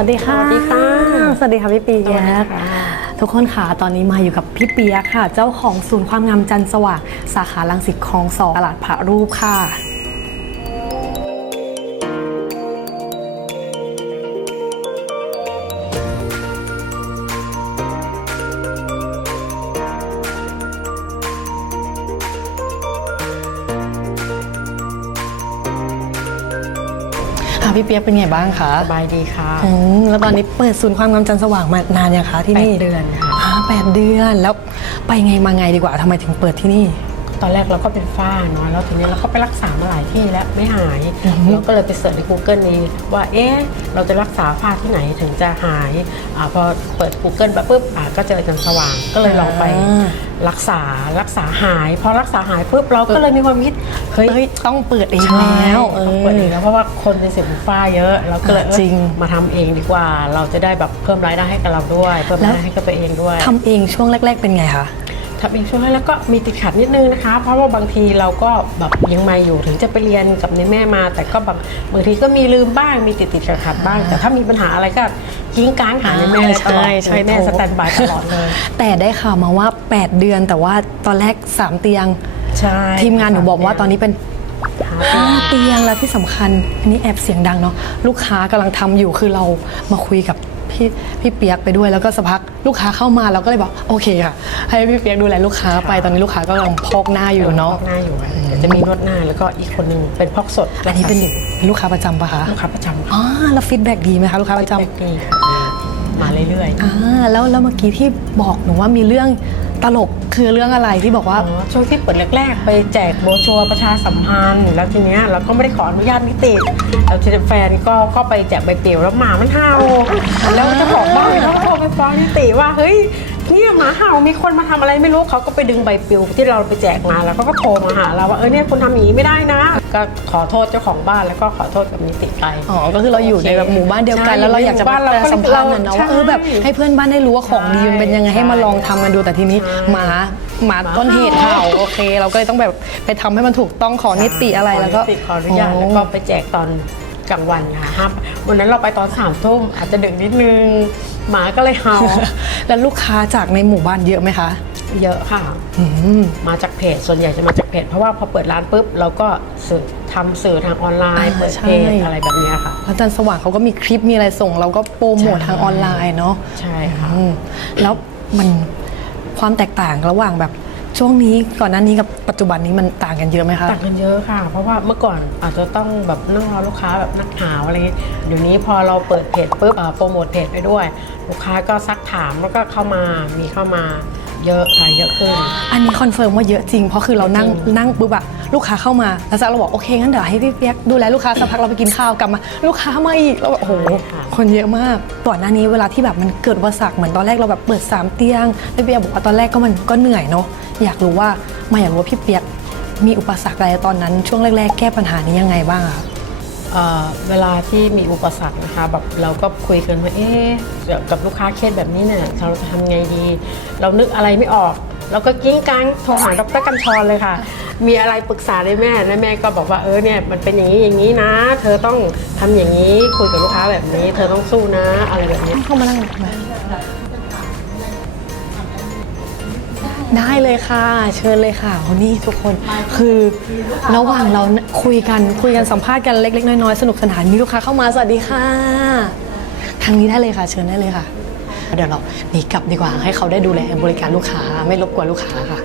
วัสดีค่ะ สวัสดีค่ะ สวัสดีค่ะพี่เปียกทุกคนค่ะ ตอนนี้มาอยู่กับพี่เปียกค่ะ เจ้าของศูนย์ความงามจันทร์สว่างสาขาลังสิตคลองสองตลาดพระรูปค่ะ พี่เปียกเป็นไงบ้างคะสบายดีค่ะอืมแล้วตอนนี้เปิดศูนย์ความงามจันทร์สว่างมานานยังคะที่นี่แปดเดือนค่ะอ่าแปดเดือนแล้วไปไงมาไงดีกว่าทำไมถึงเปิดที่นี่ ตอนแรกเราก็เป็นฝ้าเนาะแล้วทีนี้เราก็ไปรักษามาหลายที่แล้วไม่หายอือฮึเราก็เลยไปเสิร์ชใน Google นี้ว่าเอ๊ะเราจะรักษาฝ้าที่ไหนถึงจะหายอาพอเปิด Google ไปปุ๊บอ่าก็เจอจันทร์สว่างก็เลยลองไปรักษารักษาหายพอรักษาหายปุ๊บเราก็เลยมีความคิดเฮ้ยเฮ้ยต้องเปิดเองใช่แล้วเอต้องอเปิดเองแล้วเพราะว่าคนเป็นสิวฝ้าเยอะเราก็เลยอะเอ้ยจริงมาทำเองดีกว่า เราจะได้แบบเพิ่มรายได้ให้กับเราด้วยเพิ่มรายได้ให้กับตัวเองด้วยทำเองช่วงแรก ๆ เป็นไงคะ ทำเองช่วงแรกแล้วก็มีติดขัดนิดนึงนะคะ เพราะว่าบางทีเราก็แบบยังไม่อยู่ถึงจะไปเรียนกับในแม่มา แต่ก็แบบบางทีก็มีลืมบ้างมีติดติดขัดขัดๆบ้าง แต่ถ้ามีปัญหาอะไรก็กิ้งก้างหาในแม่ตลอดใช่ใช่แม่ถูกสแตนบายตลอดเลย แต่ได้ข่าวมาว่า 8 เดือนแต่ว่าตอนแรก 3 เตียงใช่ทีมงานหนูบอกว่าตอนนี้เป็นหา5เตียงแล้วที่สำคัญ อันนี้แอบเสียงดังเนาะลูกค้ากำลังทำอยู่คือเรามาคุยกับ พี่พี่เปียกไปด้วยแล้วก็สักพักลูกค้าเข้ามาเราก็เลยบอกโอเคค่ะ ให้พี่เปียกดูแลลูกค้าไปตอนนี้ลูกค้าก็กำลังพอกหน้าอยู่เนาะ พอกหน้าอยู่เดี๋ยวจะมีนวดหน้าแล้วก็อีกคนหนึงเป็นพอกสดอันนี้เป็นลูกค้าประจำปะคะลูกค้าประจำอ๋อแล้วฟีดแบ็กดีไหมคะลูกค้าประจำดีค่ะมาเรื่อยๆ อ่าแล้วแล้วเมื่อกี้ที่บอกหนูว่ามีเรื่อง ตลกคือเรื่องอะไรที่บอกว่า ช่วงที่เปิดแรกๆ ไปแจกโบรชัวร์ประชาสัมพันธ์ แล้วทีเนี้ยเราก็ไม่ได้ขออนุญาตนิติแล้วทีนี้แฟนก็ก็ไปแจกใบเปลิวแล้วหมามันเห่าแล้วเจ้าของบ้านเขาโทรไปฟ้องนิติว่าเฮ้ย เนี่ยหมาเห่ามีคนมาทำอะไรไม่รู้เขาก็ไปดึงใบปลิวที่เราไปแจกมาแล้วเขาก็โทรมาหาเราว่าเออเนี่ยคุณทำอย่างนี้ไม่ได้นะ ก็ขอโทษเจ้าของบ้านแล้วก็ขอโทษกับนิติไป อ๋อ ก็คือเราอยู่ในแบบหมู่บ้านเดียวกัน ใช่แล้วเราอยากจะหมู่บ้านเราประชาสัมพันธ์นะเนาะว่าเออแบบใช่ให้เพื่อนบ้านได้รู้ว่าของดีมันเป็นยังไงใช่ให้มาลองทำกันดูแต่ทีนี้ใช่หมาหมาหมาต้นเหตุเห่าเห่าโอเค เราก็เลยต้องแบบไปทำให้มันถูกต้องขอนิติอะไรแล้วก็ขอนิติขออนุญาตแล้วก็ไปแจกตอน กลางวันค่ะห้ามวันนั้นเราไปตอนสามทุ่มอาจจะดึกนิดนึง หมาก็เลยเห่าแล้วลูกค้าจากในหมู่บ้านเยอะไหมคะ เยอะค่ะอืมมาจากเพจส่วนใหญ่จะมาจากเพจ เพราะว่าพอเปิดร้านปุ๊บเราก็สื่อทำสื่อทางออนไลน์อ่าเปิดใช่เพจอะไรแบบเนี้ยค่ะแล้วจันทร์สว่างเขาก็มีคลิปมีอะไรส่ง เราก็โปรโมทใช่ทางออนไลน์เนาะใช่ค่ะอืมแล้วมันความแตกต่างระหว่างแบบ ช่วงนี้ก่อนหน้านี้กับปัจจุบันนี้มันต่างกันเยอะไหมคะ ต่างกันเยอะค่ะ เพราะว่าเมื่อก่อนอาจจะต้องแบบนั่งรอลูกค้าแบบนักหาวอะไรเงี้ยเดี๋ยวนี้พอเราเปิดเพจปุ๊บอ่าโปรโมทเพจไปด้วย ลูกค้าก็ซักถามแล้วก็เข้ามามีเข้ามา เยอะค่ะเยอะขึ้น อันนี้คอนเฟิร์มว่าเยอะจริง เพราะคือเรานั่งจริงนั่งปุ๊บอะลูกค้าเข้ามาแล้วสักเราบอกโอเคงั้นเดี๋ยวให้พี่เปียกดูแลลูกค้าสักพักเราไปกินข้าวกลับมา ลูกค้ามาอีกเราแบบโอ้โหคนเยอะมากก่อนหน้านี้เวลาที่แบบมันเกิดอุปสรรคเหมือนตอนแรกเราแบบเปิดสามเตียงพี่เปียกบอกว่าตอนแรกก็มันก็เหนื่อยเนาะอยากรู้ว่ามาอยากรู้ว่าพี่เปียกมีอุปสรรคอะไรตอนนั้น ช่วงแรกๆ แก้ปัญหานี้ยังไงบ้างอะ เวลาที่มีอุปสรรคนะคะแบบเราก็คุยกันว่าเอ๊ะกับลูกค้าเคสแบบนี้เนี่ยเราจะทำไงดี เรานึกอะไรไม่ออกเราก็กิ้งกังโทรหาดรกัญชรเลยค่ะ มีอะไรปรึกษาได้แม่แล้วแม่ก็บอกว่าเออเนี่ยมันเป็นอย่างนี้อย่างนี้นะ เธอต้องทำอย่างนี้คุยกับลูกค้าแบบนี้ เธอต้องสู้นะอะไรแบบนี้เข้ามานั่งมาไได้เลยค่ะ เชิญเลยค่ะนี่ทุกคนคือระหว่างเราคุยกันคุยกันสัมภาษณ์กันเล็ก ๆ น้อยๆสนุกสนานมีลูกค้าเข้ามาสวัสดีค่ะ ทางนี้ได้เลยค่ะ เชิญได้เลยค่ะ เดี๋ยวเราหนีกลับดีกว่าให้เขาได้ดูแลบริการลูกค้าไม่รบกวนลูกค้าค่ะ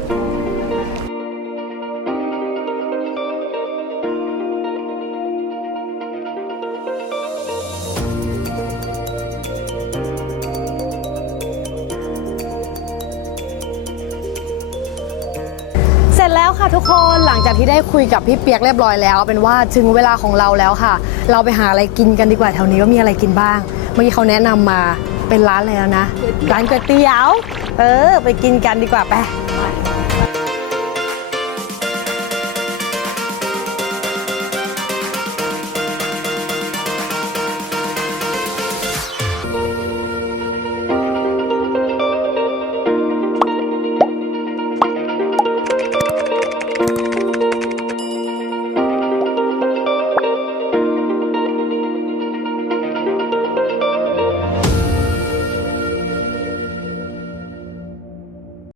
ค่ะทุกคนหลังจากที่ได้คุยกับพี่เปียกเรียบร้อยแล้วเป็นว่าถึงเวลาของเราแล้วค่ะ เราไปหาอะไรกินกันดีกว่าแถวนี้ว่ามีอะไรกินบ้าง เมื่อกี้เขาแนะนำมาเป็นร้านอะไรแล้วนะ ร้านก๋วยเตี๋ยว เออ ไปกินกันดีกว่าไป